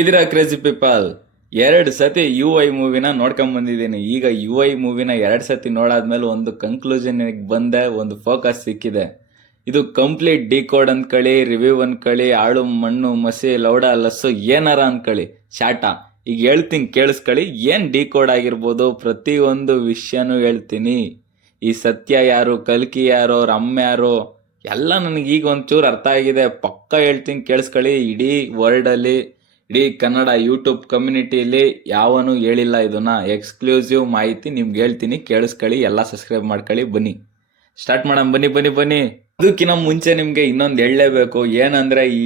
ಇದರ crazy people ಎರಡು ಸತಿ ಯು ಐ ಮೂವಿನ ನೋಡ್ಕೊಂಡ್ ಬಂದಿದ್ದೀನಿ. ಈಗ ಯು ಐ ಮೂವಿನ ಎರಡು ಸತಿ ನೋಡಾದ್ಮೇಲೆ ಒಂದು ಕನ್ಕ್ಲೂಷನ್ ಬಂದೆ, ಒಂದು ಫೋಕಸ್ ಸಿಕ್ಕಿದೆ. ಇದು ಕಂಪ್ಲೀಟ್ ಡಿ ಕೋಡ್ ಕಳಿ ರಿವ್ಯೂ ಅನ್ಕಳಿ, ಆಳು, ಮಣ್ಣು, ಮಸಿ, ಲೌಡ, ಲಸ್ಸು, ಏನಾರ ಅನ್ಕೊಳ್ಳಿ ಚಾಟ ಈಗ ಹೇಳ್ತೀನಿ ಕೇಳಿಸ್ಕೊಳ್ಳಿ ಏನು ಡಿ ಕೋಡ್ ಆಗಿರ್ಬೋದು? ಪ್ರತಿಯೊಂದು ವಿಷಯನೂ ಹೇಳ್ತೀನಿ. ಈ ಸತ್ಯ ಯಾರು, ಕಲ್ಕಿ ಯಾರು ರಮ್ಮ ಯಾರು, ಎಲ್ಲ ನನಗೆ ಈಗ ಒಂಚೂರು ಅರ್ಥ ಆಗಿದೆ. ಪಕ್ಕ ಹೇಳ್ತೀನಿ ಕೇಳಿಸ್ಕೊಳ್ಳಿ ಇಡೀ ವರ್ಲ್ಡಲ್ಲಿ ಇಡೀ ಕನ್ನಡ ಯೂಟ್ಯೂಬ್ ಕಮ್ಯುನಿಟಿಯಲ್ಲಿ ಯಾವನು ಹೇಳಿಲ್ಲ ಇದನ್ನ. ಎಕ್ಸ್ಕ್ಲೂಸಿವ್ ಮಾಹಿತಿ ನಿಮ್ಗೆ ಹೇಳ್ತೀನಿ. ಕೇಳಿಸ್ಕೊಳ್ಳಿ. ಎಲ್ಲ ಸಬ್ಸ್ಕ್ರೈಬ್ ಮಾಡ್ಕೊಳ್ಳಿ. ಬನ್ನಿ. ಸ್ಟಾರ್ಟ್ ಮಾಡೋಣ. ಬನ್ನಿ ಬನ್ನಿ ಬನ್ನಿ. ಅದಕ್ಕಿಂತ ಮುಂಚೆ ನಿಮಗೆ ಇನ್ನೊಂದು ಹೇಳಲೇಬೇಕು. ಏನಂದ್ರೆ ಈ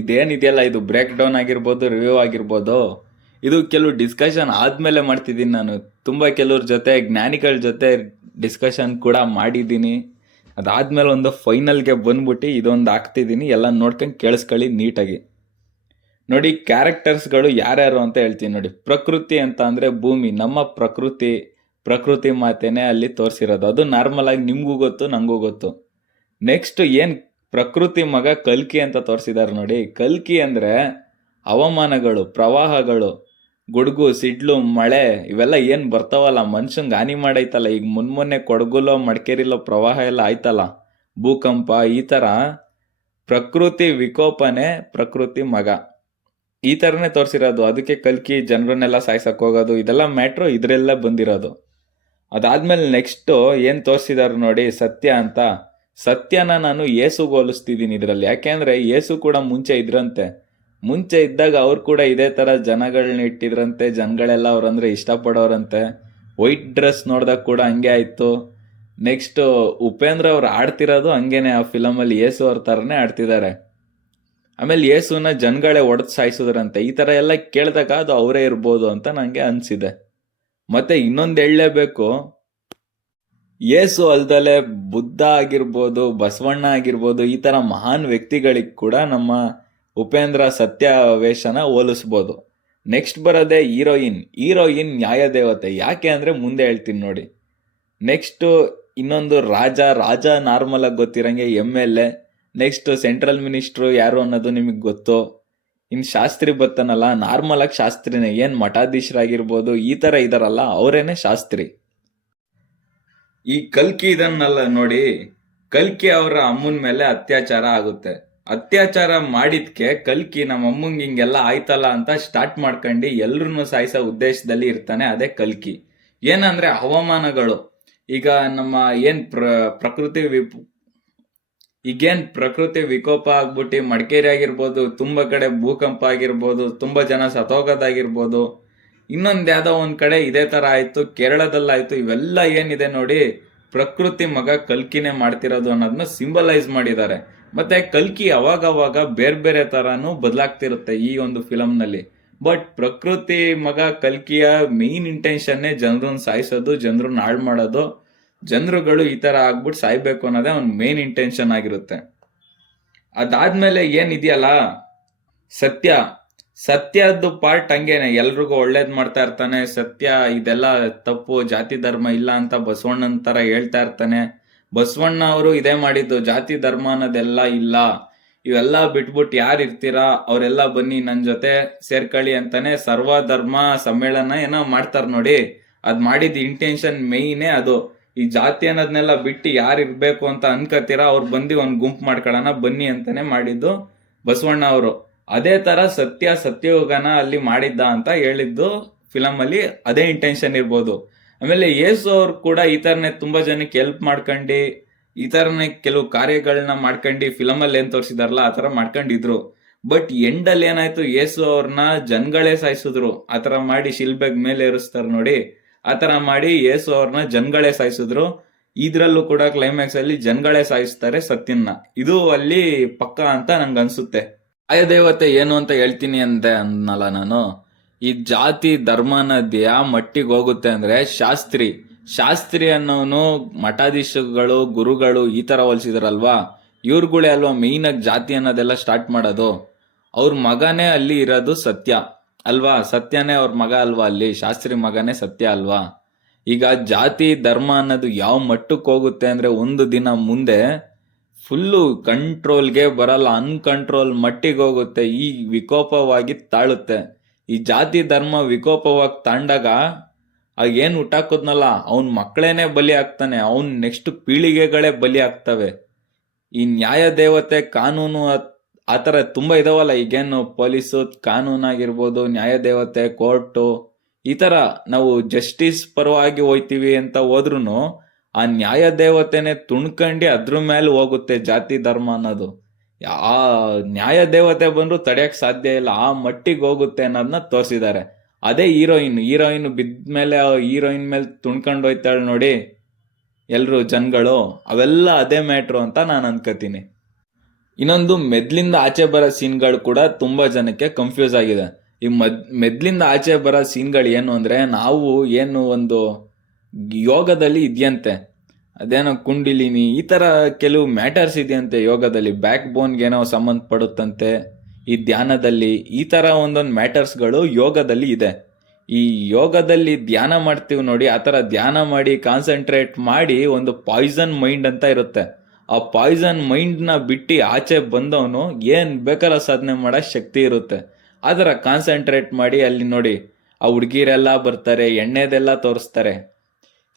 ಇದೇನಿದೆಯಲ್ಲ? ಇದು ಬ್ರೇಕ್ ಡೌನ್ ಆಗಿರ್ಬೋದು ರಿವ್ಯೂ ಆಗಿರ್ಬೋದು. ಇದು ಕೆಲವು ಡಿಸ್ಕಷನ್ ಆದ್ಮೇಲೆ ಮಾಡ್ತಿದ್ದೀನಿ ನಾನು. ತುಂಬ ಕೆಲವ್ರ ಜೊತೆ, ಜ್ಞಾನಿಗಳ ಜೊತೆ ಡಿಸ್ಕಷನ್ ಕೂಡ ಮಾಡಿದ್ದೀನಿ. ಅದಾದ್ಮೇಲೆ ಒಂದು ಫೈನಲ್ಗೆ ಬಂದ್ಬಿಟ್ಟು ಇದೊಂದು ಹಾಕ್ತಿದ್ದೀನಿ. ಎಲ್ಲ ನೋಡ್ಕೊಂಡು ಕೇಳಿಸ್ಕೊಳ್ಳಿ ನೀಟಾಗಿ. ನೋಡಿ ಕ್ಯಾರೆಕ್ಟರ್ಸ್ಗಳು ಯಾರ್ಯಾರು ಅಂತ ಹೇಳ್ತೀನಿ ನೋಡಿ. ಪ್ರಕೃತಿ ಅಂತ ಅಂದರೆ ಭೂಮಿ. ನಮ್ಮ ಪ್ರಕೃತಿ ಪ್ರಕೃತಿ ಮಾತೇನೆ ಅಲ್ಲಿ ತೋರಿಸಿರೋದು. ಅದು ನಾರ್ಮಲ್ ಆಗಿ ನಿಮ್ಗೂ ಗೊತ್ತು ನನಗೂ ಗೊತ್ತು. ನೆಕ್ಸ್ಟ್ ಏನು ಪ್ರಕೃತಿ ಮಗ ಕಲ್ಕಿ ಅಂತ ತೋರಿಸಿದ್ದಾರೆ ನೋಡಿ. ಕಲ್ಕಿ ಅಂದ್ರೆ ಹವಾಮಾನಗಳು, ಪ್ರವಾಹಗಳು, ಗುಡುಗು, ಸಿಡ್ಲು, ಮಳೆ, ಇವೆಲ್ಲ ಏನು ಬರ್ತಾವಲ್ಲ ಮನುಷ್ಯಂಗೆ ಹಾನಿ ಮಾಡೈತಲ್ಲ. ಈಗ ಮುನ್ಮೊನ್ನೆ ಕೊಡಗುಲೋ, ಮಡಿಕೇರಿಲೋ ಪ್ರವಾಹ ಎಲ್ಲ ಆಯ್ತಲ್ಲ. ಭೂಕಂಪ ಈ ತರ. ಪ್ರಕೃತಿ ವಿಕೋಪನೆ ಪ್ರಕೃತಿ ಮಗ. ಈ ತರನೇ ತೋರಿಸಿರೋದು. ಅದಕ್ಕೆ ಕಲ್ಕಿ, ಜನರನ್ನೆಲ್ಲ ಸಾಯ್ಸಕ್ ಹೋಗೋದು, ಇದೆಲ್ಲ ಮ್ಯಾಟ್ರು ಇದರೆಲ್ಲ ಬಂದಿರೋದು. ಅದಾದ್ಮೇಲೆ ನೆಕ್ಸ್ಟ್ ಏನು ತೋರಿಸಿದಾರೆ ನೋಡಿ, ಸತ್ಯ ಅಂತ. ಸತ್ಯನ ನಾನು ಏಸುಗೆ ಹೋಲಿಸ್ತಿದ್ದೀನಿ ಇದರಲ್ಲಿ. ಯಾಕೆಂದ್ರೆ ಏಸು ಕೂಡ ಮುಂಚೆ ಇದ್ರಂತೆ. ಮುಂಚೆ ಇದ್ದಾಗ ಅವ್ರು ಕೂಡ ಇದೇ ತರ ಜನಗಳನ್ನ ಇಟ್ಟಿದ್ರಂತೆ, ಜನಗಳೆಲ್ಲ ಅವ್ರಂದ್ರೆ ಇಷ್ಟಪಡೋರಂತೆ. ವೈಟ್ ಡ್ರೆಸ್ ನೋಡ್ದಾಗ ಕೂಡ ಹಂಗೆ ಆಯ್ತು. ನೆಕ್ಸ್ಟ್ ಉಪೇಂದ್ರ ಅವ್ರು ಆಡ್ತಿರೋದು ಹಂಗೇನೆ ಆ ಫಿಲಮಲ್ಲಿ ಏಸು ಅವ್ರ ತರನೇ ಆಡ್ತಿದ್ದಾರೆ. ಆಮೇಲೆ ಯೇಸುನ ಜನಗಳೇ ಒಡೆದು ಸಾಯಿಸಿದ್ರಂತೆ. ಈ ತರ ಎಲ್ಲ ಕೇಳಿದಾಗ ಅದು ಅವರೇ ಇರ್ಬೋದು ಅಂತ ನನಗೆ ಅನ್ಸಿದೆ. ಮತ್ತೆ ಇನ್ನೊಂದು ಹೇಳಲೇಬೇಕು. ಯೇಸು ಅಲ್ದಲೆ ಬುದ್ಧ ಆಗಿರ್ಬೋದು, ಬಸವಣ್ಣ ಆಗಿರ್ಬೋದು, ಈ ತರ ಮಹಾನ್ ವ್ಯಕ್ತಿಗಳಿಗೆ ಕೂಡ ನಮ್ಮ ಉಪೇಂದ್ರ ಸತ್ಯ ವೇಷನ ಹೋಲಿಸ್ಬೋದು. ನೆಕ್ಸ್ಟ್ ಬರೋದೇ ಹೀರೋಯಿನ್. ಹೀರೋಯಿನ್ ನ್ಯಾಯದೇವತೆ ಯಾಕೆ ಅಂದ್ರೆ ಮುಂದೆ ಹೇಳ್ತೀನಿ ನೋಡಿ. ನೆಕ್ಸ್ಟ್ ಇನ್ನೊಂದು ರಾಜ. ರಾಜ ನಾರ್ಮಲಾಗಿ ಗೊತ್ತಿರಂಗೆ M L A. Next central minister ಯಾರು ಅನ್ನೋದು ನಿಮಗೆ ಗೊತ್ತು? ಇನ್ ಶಾಸ್ತ್ರಿ ಬರ್ತಾನಲ್ಲ, ನಾರ್ಮಲ್ ಆಗಿ ಶಾಸ್ತ್ರಿನೇ, ಏನು ಮಠಾಧೀಶರಾಗಿರ್ಬೋದು, ಈ ತರ ಇದಾರಲ್ಲ, ಅವರೇನೆ ಶಾಸ್ತ್ರಿ. ಈ ಕಲ್ಕಿ ಇದನ್ನಲ್ಲ ನೋಡಿ, ಕಲ್ಕಿ ಅವರ ಅಮ್ಮನ ಮೇಲೆ ಅತ್ಯಾಚಾರ ಆಗುತ್ತೆ. ಅತ್ಯಾಚಾರ ಮಾಡಿದ್ಕೆ ಕಲ್ಕಿ ನಮ್ಮ ಅಮ್ಮಂಗೆ ಹಿಂಗೆಲ್ಲ ಆಯ್ತಲ್ಲ ಅಂತ ಸ್ಟಾರ್ಟ್ ಮಾಡ್ಕೊಂಡು ಎಲ್ರನ್ನೂ ಸಾಯಿಸೋ ಉದ್ದೇಶದಲ್ಲಿ ಇರ್ತಾನೆ ಅದೇ ಕಲ್ಕಿ. ಏನಂದ್ರೆ ಹವಾಮಾನಗಳು. ಈಗ ನಮ್ಮ ಏನ್ ಪ್ರ, ಪ್ರಕೃತಿ ವಿಪ್ ಈಗೇನ್ ಪ್ರಕೃತಿ ವಿಕೋಪ ಆಗ್ಬಿಟ್ಟು ಮಡಿಕೇರಿ ಆಗಿರ್ಬೋದು, ತುಂಬಾ ಕಡೆ ಭೂಕಂಪ ಆಗಿರ್ಬೋದು, ತುಂಬಾ ಜನ ಸತ್ತೋಗೋದಾಗಿರ್ಬೋದು ಇನ್ನೊಂದು ಯಾವ್ದೋ ಒಂದ್ ಕಡೆ ಇದೇ ತರ ಆಯ್ತು, ಕೇರಳದಲ್ಲಾಯ್ತು, ಇವೆಲ್ಲ ಏನಿದೆ ನೋಡಿ ಪ್ರಕೃತಿ ಮಗ ಕಲ್ಕಿನೇ ಮಾಡ್ತಿರೋದು ಅನ್ನೋದನ್ನ ಸಿಂಬಲೈಸ್ ಮಾಡಿದ್ದಾರೆ. ಮತ್ತೆ ಕಲ್ಕಿ ಅವಾಗ ಅವಾಗ ಬೇರೆ ಬೇರೆ ತರಾನು ಬದಲಾಗ್ತಿರುತ್ತೆ ಈ ಒಂದು ಫಿಲಮ್ನಲ್ಲಿ ಬಟ್ ಪ್ರಕೃತಿ ಮಗ ಕಲ್ಕಿಯ ಮೇನ್ ಇಂಟೆನ್ಷನ್ನೇ ಜನರನ್ನ ಸಾಯಿಸೋದು ಜನರನ್ನ ಹಾಳು ಮಾಡೋದು ಜನರುಗಳು ಈ ತರ ಆಗ್ಬಿಟ್ಟು ಸಾಯ್ಬೇಕು ಅನ್ನೋದೇ ಅವ್ನ ಮೇನ್ ಇಂಟೆನ್ಷನ್ ಆಗಿರುತ್ತೆ. ಅದಾದ್ಮೇಲೆ ಏನಿದೆಯಲ್ಲ ಸತ್ಯ. ಸತ್ಯದ್ದು ಪಾರ್ಟ್ ಹಂಗೇನೆ. ಎಲ್ರಿಗೂ ಒಳ್ಳೇದ್ ಮಾಡ್ತಾ ಇರ್ತಾನೆ. ಸತ್ಯ ಇದೆಲ್ಲ ತಪ್ಪು, ಜಾತಿ ಧರ್ಮ ಇಲ್ಲ ಅಂತ ಬಸವಣ್ಣನ ತರ ಹೇಳ್ತಾ ಇರ್ತಾನೆ. ಬಸವಣ್ಣ ಅವರು ಇದೇ ಮಾಡಿದ್ದು, ಜಾತಿ ಧರ್ಮ ಅನ್ನೋದೆಲ್ಲ ಇಲ್ಲ. ಇವೆಲ್ಲ ಬಿಟ್ಬಿಟ್ಟು ಯಾರು ಇರ್ತೀರಾ? ಅವರೆಲ್ಲ ಬನ್ನಿ ನನ್ನ ಜೊತೆ ಸೇರ್ಕೊಳ್ಳಿ ಅಂತಾನೆ ಸರ್ವ ಧರ್ಮ ಸಮ್ಮೇಳನ ಏನೋ ಮಾಡ್ತಾರೆ ನೋಡಿ. ಅದ್ ಮಾಡಿದ ಇಂಟೆನ್ಷನ್ ಮೇಯ್ನೇ ಅದು. ಈ ಜಾತಿ ಅನ್ನೋದನ್ನೆಲ್ಲ ಬಿಟ್ಟು ಯಾರು ಇರಬೇಕು ಅಂತ ಅನ್ಕೋತೀರಾ, ಅವ್ರು ಬಂದು ಒಂದು ಗುಂಪು ಮಾಡ್ಕೊಳ್ಳೋಣ, ಬನ್ನಿ ಅಂತಾನೆ ಮಾಡಿದ್ದು ಬಸವಣ್ಣ ಅವರು. ಅದೇ ತರ ಸತ್ಯ ಸತ್ಯಯುಗನ ಅಲ್ಲಿ ಮಾಡಿದ್ದ ಅಂತ ಹೇಳಿದ್ದು ಫಿಲಮ್ ಅಲ್ಲಿ ಅದೇ ಇಂಟೆನ್ಷನ್ ಇರ್ಬೋದು. ಆಮೇಲೆ ಯೇಸು ಅವ್ರು ಕೂಡ ಈ ತರನೇ ತುಂಬಾ ಜನಕ್ಕೆ ಹೆಲ್ಪ್ ಮಾಡ್ಕೊಂಡು, ಈ ತರನೇ ಕೆಲವು ಕಾರ್ಯಗಳನ್ನ ಮಾಡ್ಕೊಂಡು ಫಿಲಮ್ ಅಲ್ಲಿ ಏನ್ ತೋರಿಸಿದಾರಲ್ಲ, ಆ ತರ ಮಾಡ್ಕೊಂಡಿದ್ರು. ಬಟ್ ಎಂಡಲ್ಲಿ ಏನಾಯ್ತು, ಯೇಸು ಅವ್ರನ್ನ ಜನಗಳೇ ಸಾಯಿಸಿದ್ರು. ಆ ತರ ಮಾಡಿ ಶಿಲ್ಬೆಗ್ ಮೇಲೆ ಏರಿಸ್ತಾರ ನೋಡಿ. ಆ ತರ ಮಾಡಿ ಯೇಸು ಅವ್ರನ್ನ ಜನ್ಗಳೇ ಸಾಯಿಸಿದ್ರು. ಇದ್ರಲ್ಲೂ ಕೂಡ ಕ್ಲೈಮ್ಯಾಕ್ಸ್ ಅಲ್ಲಿ ಜನಗಳೇ ಸಾಯಿಸ್ತಾರೆ ಸತ್ಯನ್ನ. ಇದು ಅಲ್ಲಿ ಪಕ್ಕ ಅಂತ ನಂಗೆ ಅನ್ಸುತ್ತೆ. ದೇವತೆ ಏನು ಅಂತ ಹೇಳ್ತೀನಿ ಅಂದೆ ಅನ್ನಲ್ಲ ನಾನು. ಈ ಜಾತಿ ಧರ್ಮ ನದಿಯ ಮಟ್ಟಿಗೆ ಹೋಗುತ್ತೆ ಅಂದ್ರೆ ಶಾಸ್ತ್ರಿ. ಶಾಸ್ತ್ರಿ ಅನ್ನೋನು ಮಠಾಧೀಶಗಳು, ಗುರುಗಳು ಈ ತರ ಹೋಲಿಸಿದ್ರಲ್ವಾ? ಇವ್ರುಗಳೇ ಅಲ್ವಾ ಮೇಯ್ನಾಗಿ ಜಾತಿ ಅನ್ನೋದೆಲ್ಲ ಸ್ಟಾರ್ಟ್ ಮಾಡೋದು. ಅವ್ರ ಮಗನೇ ಅಲ್ಲಿ ಇರೋದು ಸತ್ಯ. ಅಲ್ವಾ? ಸತ್ಯನೇ ಅವ್ರ ಮಗ ಅಲ್ವಾ ಅಲ್ಲಿ? ಶಾಸ್ತ್ರಿ ಮಗನೇ ಸತ್ಯ ಅಲ್ವಾ? ಈಗ ಜಾತಿ, ಧರ್ಮ ಅನ್ನೋದು ಯಾವ ಮಟ್ಟಕ್ಕೆ ಹೋಗುತ್ತೆ ಅಂದ್ರೆ ಒಂದು ದಿನ ಮುಂದೆ ಫುಲ್ಲು ಕಂಟ್ರೋಲ್ಗೆ ಬರಲ್ಲ ಅನ್ಕಂಟ್ರೋಲ್ ಮಟ್ಟಿಗೆ ಹೋಗುತ್ತೆ, ಈ ವಿಕೋಪವಾಗಿ ತಾಳುತ್ತೆ. ಈ ಜಾತಿ, ಧರ್ಮ ವಿಕೋಪವಾಗಿ ತಾಂಡಾಗ ಏನ್ ಹುಟ್ಟಾಕೋದ್ನಲ್ಲ ಅವನ ಮಕ್ಕಳೇನೆ ಬಲಿ ಆಗ್ತಾನೆ ಅವನ್ ನೆಕ್ಸ್ಟ್ ಪೀಳಿಗೆಗಳೇ ಬಲಿ ಆಗ್ತವೆ ಈ ನ್ಯಾಯ ದೇವತೆ ಕಾನೂನು ಆ- ಥರ ತುಂಬ ಇದಾವಲ್ಲ ಈಗೇನು ಪೊಲೀಸು, ಕಾನೂನಾಗಿರ್ಬೋದು ನ್ಯಾಯ ದೇವತೆ ಕೋರ್ಟು, ಈ ಥರ ನಾವು ಜಸ್ಟಿಸ್ ಪರವಾಗಿ ಹೋಯ್ತೀವಿ ಅಂತ ಹೋದ್ರೂ ಆ ನ್ಯಾಯ ದೇವತೆನೆ ತುಣ್ಕಂಡು ಅದ್ರ ಮೇಲೆ ಹೋಗುತ್ತೆ ಜಾತಿ, ಧರ್ಮ ಅನ್ನೋದು. ಆ ನ್ಯಾಯ ದೇವತೆ ಬಂದ್ರು ತಡೆಯಕ್ ಸಾಧ್ಯ ಇಲ್ಲ, ಆ ಮಟ್ಟಿಗೆ ಹೋಗುತ್ತೆ ಅನ್ನೋದನ್ನ ತೋರಿಸಿದ್ದಾರೆ ಅದೇ ಹೀರೋಯಿನ್ ಹೀರೋಯಿನ್ ಬಿದ್ಮೇಲೆ ಹೀರೋಯಿನ್ ಮೇಲೆ ತುಣ್ಕೊಂಡು ಹೋಯ್ತಾಳೆ ನೋಡಿ ಎಲ್ಲರೂ ಜನಗಳು, ಅವೆಲ್ಲ ಅದೇ ಮ್ಯಾಟ್ರು ಅಂತ ನಾನು ಅನ್ಕೋತೀನಿ. ಇನ್ನೊಂದು ಮೆದ್ಲಿಂದ ಆಚೆ ಬರೋ ಸೀನ್ಗಳು ಕೂಡ ತುಂಬಾ ಜನಕ್ಕೆ ಕನ್ಫ್ಯೂಸ್ ಆಗಿದೆ. ಈ ಮದ್, ಮೆದ್ಲಿಂದ ಆಚೆ ಬರೋ ಸೀನ್ಗಳು ಏನು ಅಂದ್ರೆ ನಾವು ಏನು ಒಂದು ಯೋಗದಲ್ಲಿ ಇದೆಯಂತೆ. ಅದೇನೋ ಕುಂಡಿಲಿನಿ, ಈ ತರ ಕೆಲವು ಮ್ಯಾಟರ್ಸ್ ಇದೆಯಂತೆ ಯೋಗದಲ್ಲಿ. ಬ್ಯಾಕ್ ಬೋನ್ಗೆ ಏನೋ ಸಂಬಂಧಪಡುತ್ತಂತೆ ಈ ಧ್ಯಾನದಲ್ಲಿ ಈ ತರ ಒಂದೊಂದು ಮ್ಯಾಟರ್ಸ್ಗಳು ಯೋಗದಲ್ಲಿ ಇದೆ. ಈ ಯೋಗದಲ್ಲಿ ಧ್ಯಾನ ಮಾಡ್ತೀವಿ ನೋಡಿ, ಆ ಥರ ಧ್ಯಾನ ಮಾಡಿ ಕಾನ್ಸಂಟ್ರೇಟ್ ಮಾಡಿ ಒಂದು ಪಾಯ್ಸನ್ ಮೈಂಡ್ ಅಂತ ಇರುತ್ತೆ. ಆ ಪಾಯ್ಸನ್ ಮೈಂಡ್ನ ಬಿಟ್ಟು ಆಚೆ ಬಂದವನು ಏನು ಬೇಕಲ್ಲ ಸಾಧನೆ ಮಾಡೋ ಶಕ್ತಿ ಇರುತ್ತೆ. ಆ ಥರ ಕಾನ್ಸಂಟ್ರೇಟ್ ಮಾಡಿ ಅಲ್ಲಿ ನೋಡಿ, ಆ ಹುಡುಗಿರೆಲ್ಲ ಬರ್ತಾರೆ, ಎಣ್ಣೆದೆಲ್ಲ ತೋರಿಸ್ತಾರೆ.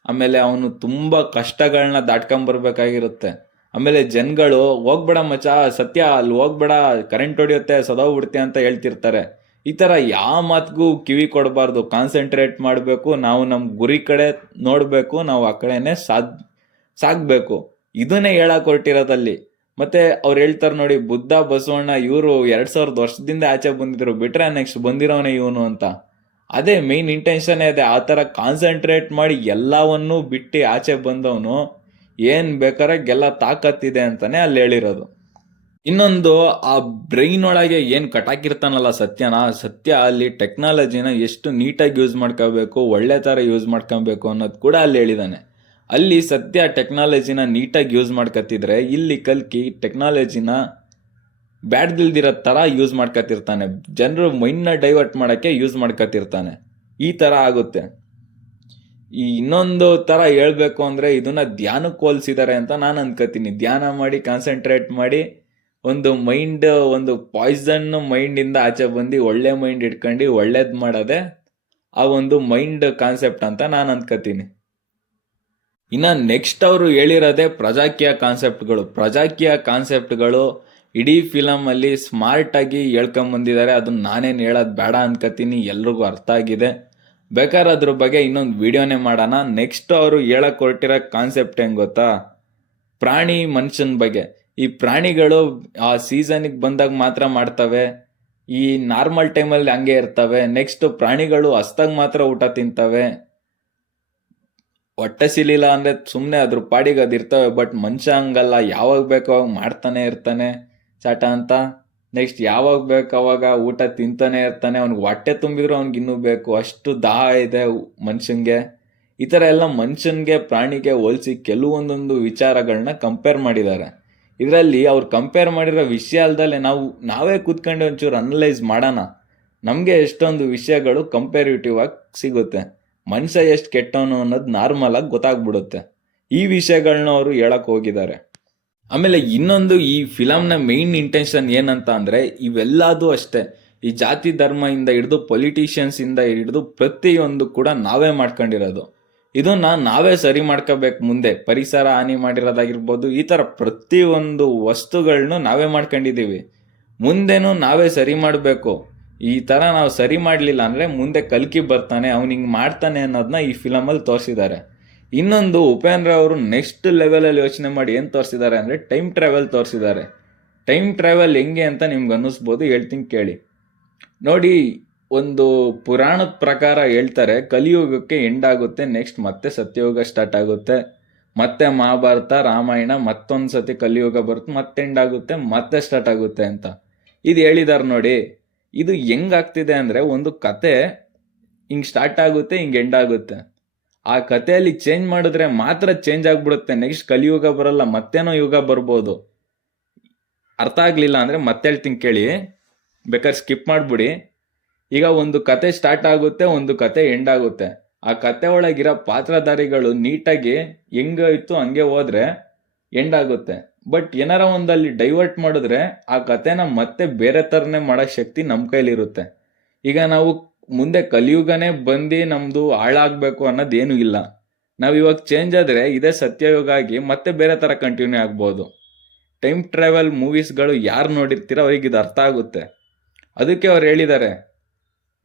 ಆಮೇಲೆ ಅವನು ತುಂಬ ಕಷ್ಟಗಳನ್ನ ದಾಟ್ಕೊಂಬರ್ಬೇಕಾಗಿರುತ್ತೆ ಆಮೇಲೆ ಜನಗಳು, ಹೋಗ್ಬೇಡ ಮಚ ಸತ್ಯ, ಅಲ್ಲಿ ಹೋಗ್ಬೇಡ ಕರೆಂಟ್ ಹೊಡಿಯುತ್ತೆ ಸದೋಗ್ಬಿಡ್ತೀಯ ಅಂತ ಹೇಳ್ತಿರ್ತಾರೆ. ಈ ಥರ ಯಾವ ಮಾತಿಗೂ ಕಿವಿ ಕೊಡಬಾರ್ದು. ಕಾನ್ಸಂಟ್ರೇಟ್ ಮಾಡಬೇಕು, ನಾವು ನಮ್ಮ ಗುರಿ ಕಡೆ ನೋಡಬೇಕು, ನಾವು ಆ ಕಡೆನೇ ಸಾಧ್ ಸಾಗ್ಬೇಕು. ಇದನ್ನೇ ಹೇಳಕ್ ಹೊರಟಿರೋದಲ್ಲಿ ಮತ್ತೆ ಅವ್ರು ಹೇಳ್ತಾರೆ ನೋಡಿ, ಬುದ್ಧ, ಬಸವಣ್ಣ ಇವರು ಎರಡ್ ಸಾವಿರದ ವರ್ಷದಿಂದ ಆಚೆ ಬಂದಿದ್ರು, ಬಿಟ್ರೆ ನೆಕ್ಸ್ಟ್ ಬಂದಿರೋನೆ ಇವನು ಅಂತ. ಅದೇ ಮೇನ್ ಇಂಟೆನ್ಷನ್ ಇದೆ ಆ ಥರ ಕಾನ್ಸಂಟ್ರೇಟ್ ಮಾಡಿ ಎಲ್ಲವನ್ನೂ ಬಿಟ್ಟು ಆಚೆ ಬಂದವನು, ಏನ್ ಬೇಕಾರ ಗೆಲ್ಲ ತಾಕತ್ತಿದೆ ಅಂತಾನೆ ಅಲ್ಲಿ ಹೇಳಿರೋದು. ಇನ್ನೊಂದು, ಆ ಬ್ರೈನ್ ಒಳಗೆ ಏನ್ ಕಟಾಕಿರ್ತಾನಲ್ಲ ಸತ್ಯನ, ಸತ್ಯ ಅಲ್ಲಿ ಟೆಕ್ನಾಲಜಿನ ಎಷ್ಟು ನೀಟಾಗಿ ಯೂಸ್ ಮಾಡ್ಕೋಬೇಕು, ಒಳ್ಳೆ ತರ ಯೂಸ್ ಮಾಡ್ಕೊಬೇಕು ಅನ್ನೋದು ಕೂಡ ಅಲ್ಲಿ ಹೇಳಿದಾನೆ. ಅಲ್ಲಿ ಸದ್ಯ ಟೆಕ್ನಾಲಜಿನ ನೀಟಾಗಿ ಯೂಸ್ ಮಾಡ್ಕತ್ತಿದ್ರೆ, ಇಲ್ಲಿ ಕಲ್ಕಿ ಟೆಕ್ನಾಲಜಿನ ಬ್ಯಾಡ್ದಿಲ್ದಿರೋ ಥರ ಯೂಸ್ ಮಾಡ್ಕತ್ತಿರ್ತಾನೆ. ಜನರು ಮೈಂಡ್ನ ಡೈವರ್ಟ್ ಮಾಡೋಕ್ಕೆ ಯೂಸ್ ಮಾಡ್ಕತ್ತಿರ್ತಾನೆ. ಈ ಥರ ಆಗುತ್ತೆ. ಈ ಇನ್ನೊಂದು ಥರ ಹೇಳಬೇಕು ಅಂದರೆ, ಇದನ್ನ ಧ್ಯಾನಕ್ಕೆ ಹೋಲಿಸಿದ್ದಾರೆ ಅಂತ ನಾನು ಅನ್ಕೋತೀನಿ ಧ್ಯಾನ ಮಾಡಿ ಕಾನ್ಸಂಟ್ರೇಟ್ ಮಾಡಿ, ಒಂದು ಮೈಂಡ್ ಒಂದು ಪಾಯ್ಸನ್ ಮೈಂಡಿಂದ ಆಚೆ ಬಂದು ಒಳ್ಳೆ ಮೈಂಡ್ ಇಟ್ಕೊಂಡು ಒಳ್ಳೇದು ಮಾಡೋದೇ, ಆ ಒಂದು ಮೈಂಡ್ ಕಾನ್ಸೆಪ್ಟ್ ಅಂತ ನಾನು ಅನ್ಕೋತೀನಿ ಇನ್ನ ನೆಕ್ಸ್ಟ್ ಅವರು ಹೇಳಿರೋದೇ ಪ್ರಜಾಕೀಯ ಕಾನ್ಸೆಪ್ಟ್ಗಳು ಪ್ರಜಾಕೀಯ ಕಾನ್ಸೆಪ್ಟ್ಗಳು ಇಡೀ ಆಗಿ ಹೇಳ್ಕೊಂಡ್ ಬಂದಿದ್ದಾರೆ. ಅದನ್ನ ನಾನೇನು ಹೇಳೋದು ಬೇಡ ಅನ್ಕೋತೀನಿ ಎಲ್ರಿಗೂ ಅರ್ಥ ಆಗಿದೆ. ಬೇಕಾದ್ರೆ ಅದ್ರ ಬಗ್ಗೆ ಇನ್ನೊಂದು ವಿಡಿಯೋನೇ ಮಾಡೋಣ. ನೆಕ್ಸ್ಟ್ ಅವರು ಹೇಳಕ್ ಹೊರಟಿರೋ ಕಾನ್ಸೆಪ್ಟ್ ಹೆಂಗ್ ಗೊತ್ತಾ? ಪ್ರಾಣಿ ಮನುಷ್ಯನ ಬಗ್ಗೆ. ಈ ಪ್ರಾಣಿಗಳು ಆ ಸೀಸನ್ಗೆ ಬಂದಾಗ ಮಾತ್ರ ಮಾಡ್ತವೆ. ಈ ನಾರ್ಮಲ್ ಟೈಮಲ್ಲಿ ಹಂಗೆ ಇರ್ತವೆ. ನೆಕ್ಸ್ಟ್ ಪ್ರಾಣಿಗಳು ಹಸ್ತಾಗ ಮಾತ್ರ ಊಟ ತಿಂತವೆ. ಹೊಟ್ಟೆ ಸಿಲಿಲ್ಲ ಅಂದ್ರೆ ಸುಮ್ಮನೆ ಅದ್ರ ಪಾಡಿಗೆ ಅದು ಇರ್ತವೆ ಬಟ್ ಮನುಷ್ಯ ಹಂಗಲ್ಲ. ಯಾವಾಗ ಬೇಕೋ ಅವಾಗ ಮಾಡ್ತಾನೆ ಇರ್ತಾನೆ ಚಾಟ ಅಂತ. ನೆಕ್ಸ್ಟ್ ಯಾವಾಗ ಬೇಕು ಅವಾಗ ಊಟ ತಿಂತಾನೆ ಇರ್ತಾನೆ. ಅವ್ನಿಗೆ ಹೊಟ್ಟೆ ತುಂಬಿದ್ರು ಅವ್ನಿಗೆ ಇನ್ನೂ ಬೇಕು. ಅಷ್ಟು ದಾಹ ಇದೆ ಮನುಷ್ಯನಿಗೆ. ಈ ಥರ ಎಲ್ಲ ಮನುಷ್ಯನಿಗೆ, ಪ್ರಾಣಿಗೆ ಹೋಲಿಸಿ ಕೆಲವೊಂದೊಂದು ವಿಚಾರಗಳನ್ನ ಕಂಪೇರ್ ಮಾಡಿದ್ದಾರೆ. ಇದರಲ್ಲಿ ಅವ್ರು ಕಂಪೇರ್ ಮಾಡಿರೋ ವಿಷಯ ಅಲ್ದಲೆ ನಾವು, ನಾವೇ ಕೂತ್ಕೊಂಡು ಒಂಚೂರು ಅನಲೈಸ್ ಮಾಡೋಣ. ನಮಗೆ ಎಷ್ಟೊಂದು ವಿಷಯಗಳು ಕಂಪೇರಿಟಿವ್ ಆಗಿ ಸಿಗುತ್ತೆ. ಮನುಷ್ಯ ಎಷ್ಟು ಕೆಟ್ಟವನು ಅನ್ನೋದು ನಾರ್ಮಲ್ ಆಗಿ ಗೊತ್ತಾಗ್ಬಿಡುತ್ತೆ. ಈ ವಿಷಯಗಳನ್ನ ಅವರು ಹೇಳಕ್ ಹೋಗಿದ್ದಾರೆ. ಆಮೇಲೆ ಇನ್ನೊಂದು ಈ ಫಿಲಮ್ನ ಮೈನ್ ಇಂಟೆನ್ಷನ್ ಏನಂತ ಅಂದರೆ ಇವೆಲ್ಲದೂ ಅಷ್ಟೇ. ಈ ಜಾತಿ ಧರ್ಮದಿಂದ ಹಿಡಿದು ಪೊಲಿಟಿಷಿಯನ್ಸ್ ಇಂದ ಹಿಡಿದು ಪ್ರತಿಯೊಂದು ಕೂಡ ನಾವೇ ಮಾಡ್ಕೊಂಡಿರೋದು. ಇದನ್ನ ನಾವೇ ಸರಿ ಮಾಡ್ಕೋಬೇಕು ಮುಂದೆ. ಪರಿಸರ ಹಾನಿ ಮಾಡಿರೋದಾಗಿರ್ಬೋದು, ಈ ತರ ಪ್ರತಿಯೊಂದು ವಸ್ತುಗಳನ್ನು ನಾವೇ ಮಾಡ್ಕೊಂಡಿದ್ದೀವಿ. ಮುಂದೆನೂ ನಾವೇ ಸರಿ ಮಾಡಬೇಕು. ಈ ತರ ನಾವು ಸರಿ ಮಾಡಲಿಲ್ಲ ಅಂದ್ರೆ ಮುಂದೆ ಕಲ್ಕಿ ಬರ್ತಾನೆ, ಅವ್ನು ಹಿಂಗೆ ಮಾಡ್ತಾನೆ ಅನ್ನೋದನ್ನ ಈ ಫಿಲಮಲ್ಲಿ ತೋರಿಸಿದ್ದಾರೆ. ಇನ್ನೊಂದು ಉಪೇಂದ್ರ ಅವರು ನೆಕ್ಸ್ಟ್ ಲೆವೆಲಲ್ಲಿ ಯೋಚನೆ ಮಾಡಿ ಏನು ತೋರಿಸಿದ್ದಾರೆ ಅಂದರೆ ಟೈಮ್ ಟ್ರಾವೆಲ್ ತೋರಿಸಿದ್ದಾರೆ. ಟೈಮ್ ಟ್ರಾವೆಲ್ ಹೆಂಗೆ ಅಂತ ನಿಮ್ಗೆ ಅನ್ನಿಸ್ಬೋದು ಹೇಳ್ತೀನಿ ಕೇಳಿ. ನೋಡಿ, ಒಂದು ಪುರಾಣದ ಪ್ರಕಾರ ಹೇಳ್ತಾರೆ, ಕಲಿಯುಗಕ್ಕೆ ಎಂಡ್ ಆಗುತ್ತೆ ನೆಕ್ಸ್ಟ್ ಮತ್ತೆ ಸತ್ಯಯುಗ ಸ್ಟಾರ್ಟ್ ಆಗುತ್ತೆ. ಮತ್ತೆ ಮಹಾಭಾರತ, ರಾಮಾಯಣ ಮತ್ತೊಂದು ಸತಿ ಕಲಿಯುಗ ಬರುತ್ತೆ, ಮತ್ತೆ ಎಂಡ್ ಆಗುತ್ತೆ, ಮತ್ತೆ ಸ್ಟಾರ್ಟ್ ಆಗುತ್ತೆ ಅಂತ. ಇದು ಹೇಳಿದಾರೆ ನೋಡಿ ಇದು ಹೆಂಗಾಗ್ತಿದೆ ಅಂದರೆ ಒಂದು ಕತೆ ಹಿಂಗೆ ಸ್ಟಾರ್ಟ್ ಆಗುತ್ತೆ, ಹಿಂಗೆ ಎಂಡ್ ಆಗುತ್ತೆ. ಆ ಕಥೆಯಲ್ಲಿ ಚೇಂಜ್ ಮಾಡಿದ್ರೆ ಮಾತ್ರ ಚೇಂಜ್ ಆಗ್ಬಿಡುತ್ತೆ. ನೆಕ್ಸ್ಟ್ ಕಲಿಯುಗ ಬರಲ್ಲ, ಮತ್ತೇನೋ ಯುಗ ಬರ್ಬೋದು. ಅರ್ಥ ಆಗಲಿಲ್ಲ ಅಂದ್ರೆ ಮತ್ತೆ ಹೇಳ್ತೀನಿ ಕೇಳಿ. ಬೇಕಾದ್ರೆ ಸ್ಕಿಪ್ ಮಾಡ್ಬಿಡಿ. ಈಗ ಒಂದು ಕತೆ ಸ್ಟಾರ್ಟ್ ಆಗುತ್ತೆ, ಒಂದು ಕತೆ ಎಂಡ್ ಆಗುತ್ತೆ. ಆ ಕತೆ ಒಳಗಿರೋ ಪಾತ್ರಧಾರಿಗಳು ನೀಟಾಗಿ ಹೆಂಗ ಇತ್ತು ಹಂಗೆ ಹೋದ್ರೆ ಎಂಡ್ ಆಗುತ್ತೆ. ಬಟ್ ಏನಾರ ಒಂದಲ್ಲಿ ಡೈವರ್ಟ್ ಮಾಡಿದ್ರೆ ಆ ಕಥೆನ ಮತ್ತೆ ಬೇರೆ ಥರನೇ ಮಾಡೋ ಶಕ್ತಿ ನಮ್ಮ ಕೈಲಿರುತ್ತೆ ಈಗ ನಾವು ಮುಂದೆ ಕಲಿಯುಗನೇ ಬಂದು ನಮ್ಮದು ಹಾಳಾಗಬೇಕು ಅನ್ನೋದೇನು ಇಲ್ಲ. ನಾವು ಇವಾಗ ಚೇಂಜ್ ಆದರೆ ಇದೇ ಸತ್ಯಯುಗ ಆಗಿ ಮತ್ತೆ ಬೇರೆ ಥರ ಕಂಟಿನ್ಯೂ ಆಗ್ಬೋದು. ಟೈಮ್ ಟ್ರಾವೆಲ್ ಮೂವೀಸ್ಗಳು ಯಾರು ನೋಡಿರ್ತೀರ ಅವ್ರಿಗೆ ಇದು ಅರ್ಥ ಆಗುತ್ತೆ. ಅದಕ್ಕೆ ಅವ್ರು ಹೇಳಿದ್ದಾರೆ.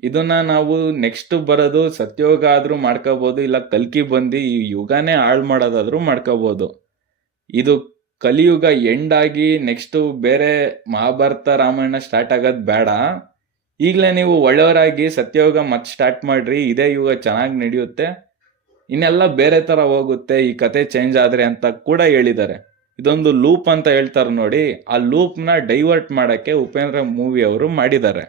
ಇದನ್ನ ನಾವು ನೆಕ್ಸ್ಟ್ ಬರೋದು ಸತ್ಯಯೋಗ ಆದರೂ ಮಾಡ್ಕೋಬೋದು, ಇಲ್ಲ ಕಲ್ಕಿ ಬಂದು ಈ ಯುಗನೇ ಹಾಳು ಮಾಡೋದಾದ್ರೂ ಮಾಡ್ಕೋಬೋದು. ಇದು ಕಲಿಯುಗ ಎಂಡ್ ಆಗಿ ನೆಕ್ಸ್ಟ್ ಬೇರೆ ಮಹಾಭಾರತ ರಾಮಾಯಣ ಸ್ಟಾರ್ಟ್ ಆಗೋದು ಬೇಡ. ಈಗಲೇ ನೀವು ಒಳ್ಳೆಯವರಾಗಿ ಸತ್ಯಯುಗ ಮತ್ತೆ ಸ್ಟಾರ್ಟ್ ಮಾಡ್ರಿ, ಇದೇ ಯುಗ ಚೆನ್ನಾಗಿ ನಡೆಯುತ್ತೆ. ಇನ್ನೆಲ್ಲ ಬೇರೆ ಥರ ಹೋಗುತ್ತೆ, ಈ ಕತೆ ಚೇಂಜ್ ಆದರೆ ಅಂತ ಕೂಡ ಹೇಳಿದ್ದಾರೆ. ಇದೊಂದು ಲೂಪ್ ಅಂತ ಹೇಳ್ತಾರೆ ನೋಡಿ, ಆ ಲೂಪ್ನ ಡೈವರ್ಟ್ ಮಾಡೋಕ್ಕೆ ಉಪೇಂದ್ರ ಮೂವಿ ಅವರು ಮಾಡಿದ್ದಾರೆ.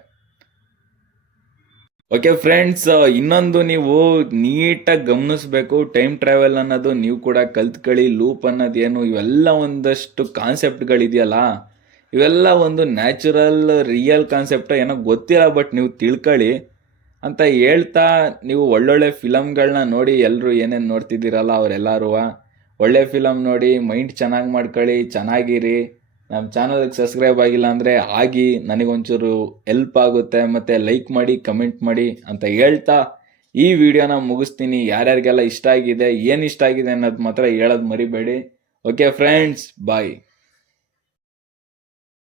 ಓಕೆ ಫ್ರೆಂಡ್ಸ್ ಇನ್ನೊಂದು ನೀವು ನೀಟಾಗಿ ಗಮನಿಸ್ಬೇಕು ಟೈಮ್ ಟ್ರಾವೆಲ್ ಅನ್ನೋದು ನೀವು ಕೂಡ ಕಲ್ತ್ಕೊಳ್ಳಿ ಲೂಪ್ ಅನ್ನೋದೇನು ಇವೆಲ್ಲ ಒಂದಷ್ಟು ಕಾನ್ಸೆಪ್ಟ್ಗಳಿದೆಯಲ್ಲ ಇವೆಲ್ಲ ಒಂದು ನ್ಯಾಚುರಲ್ ರಿಯಲ್ ಕಾನ್ಸೆಪ್ಟ ಏನೋ ಗೊತ್ತಿಲ್ಲ ಬಟ್ ನೀವು ತಿಳ್ಕೊಳ್ಳಿ ಅಂತ ಹೇಳ್ತಾ, ನೀವು ಒಳ್ಳೊಳ್ಳೆ ಫಿಲಮ್ಗಳನ್ನ ನೋಡಿ ಎಲ್ಲರೂ ಏನೇನು ನೋಡ್ತಿದ್ದೀರಲ್ಲ ಅವರೆಲ್ಲರೂ, ಒಳ್ಳೆ ಫಿಲಮ್ ನೋಡಿ ಮೈಂಡ್ ಚೆನ್ನಾಗಿ ಮಾಡ್ಕೊಳ್ಳಿ, ಚೆನ್ನಾಗಿರಿ. ನಮ್ಮ ಚಾನಲ್ಗೆ ಸಬ್ಸ್ಕ್ರೈಬ್ ಆಗಿಲ್ಲ ಅಂದರೆ ಆಗಿ ನನಗೊಂಚೂರು ಹೆಲ್ಪ್ ಆಗುತ್ತೆ ಮತ್ತು ಲೈಕ್ ಮಾಡಿ ಕಮೆಂಟ್ ಮಾಡಿ ಅಂತ ಹೇಳ್ತಾ ಈ ವಿಡಿಯೋನ ಮುಗಿಸ್ತೀನಿ. ಯಾರ್ಯಾರಿಗೆಲ್ಲ ಇಷ್ಟ ಆಗಿದೆ, ಏನು ಇಷ್ಟ ಆಗಿದೆ ಅನ್ನೋದು ಮಾತ್ರ ಹೇಳೋದು ಮರಿಬೇಡಿ. Okay friends bye